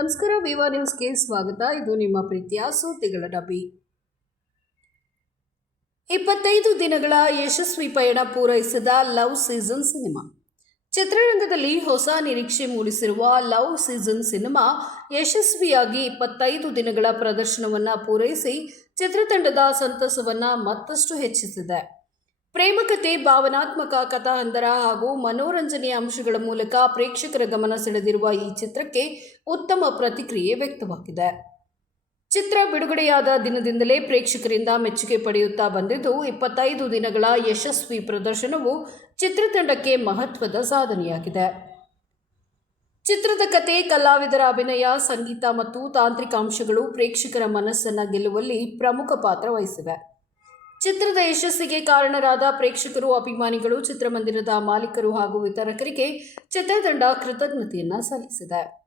ನಮಸ್ಕಾರ. ವಿವಾ ನ್ಯೂಸ್ಗೆ ಸ್ವಾಗತ. ಇದು ನಿಮ್ಮ ಪ್ರೀತಿಯ ಸುದ್ದಿಗಳ ಡಬ್ಬಿ. 25 ದಿನಗಳ ಯಶಸ್ವಿ ಪಯಣ ಪೂರೈಸಿದ ಲವ್ ಸೀಸನ್ ಸಿನಿಮಾ. ಚಿತ್ರರಂಗದಲ್ಲಿ ಹೊಸ ನಿರೀಕ್ಷೆ ಮೂಡಿಸಿರುವ ಲವ್ ಸೀಸನ್ ಸಿನಿಮಾ ಯಶಸ್ವಿಯಾಗಿ 25 ದಿನಗಳ ಪ್ರದರ್ಶನವನ್ನು ಪೂರೈಸಿ ಚಿತ್ರತಂಡದ ಸಂತಸವನ್ನು ಮತ್ತಷ್ಟು ಹೆಚ್ಚಿಸಿದೆ. ಪ್ರೇಮಕತೆ, ಭಾವನಾತ್ಮಕ ಕಥಾಹಂದರ ಹಾಗೂ ಮನೋರಂಜನೆಯ ಅಂಶಗಳ ಮೂಲಕ ಪ್ರೇಕ್ಷಕರ ಗಮನ ಸೆಳೆದಿರುವ ಈ ಚಿತ್ರಕ್ಕೆ ಉತ್ತಮ ಪ್ರತಿಕ್ರಿಯೆ ವ್ಯಕ್ತವಾಗಿದೆ. ಚಿತ್ರ ಬಿಡುಗಡೆಯಾದ ದಿನದಿಂದಲೇ ಪ್ರೇಕ್ಷಕರಿಂದ ಮೆಚ್ಚುಗೆ ಪಡೆಯುತ್ತಾ ಬಂದಿದ್ದು, 25 ದಿನಗಳ ಯಶಸ್ವಿ ಪ್ರದರ್ಶನವು ಚಿತ್ರತಂಡಕ್ಕೆ ಮಹತ್ವದ ಸಾಧನೆಯಾಗಿದೆ. ಚಿತ್ರದ ಕತೆ, ಕಲಾವಿದರ ಅಭಿನಯ, ಸಂಗೀತ ಮತ್ತು ತಾಂತ್ರಿಕ ಅಂಶಗಳು ಪ್ರೇಕ್ಷಕರ ಮನಸ್ಸನ್ನು ಗೆಲ್ಲುವಲ್ಲಿ ಪ್ರಮುಖ ಪಾತ್ರ ವಹಿಸಿವೆ. ಚಿತ್ರದ ಯಶಸ್ಸಿಗೆ ಕಾರಣರಾದ ಪ್ರೇಕ್ಷಕರು, ಅಭಿಮಾನಿಗಳು, ಚಿತ್ರಮಂದಿರದ ಮಾಲೀಕರು ಹಾಗೂ ವಿತರಕರಿಗೆ ಚಿತ್ರತಂಡ ಕೃತಜ್ಞತೆಯನ್ನು ಸಲ್ಲಿಸಿದೆ.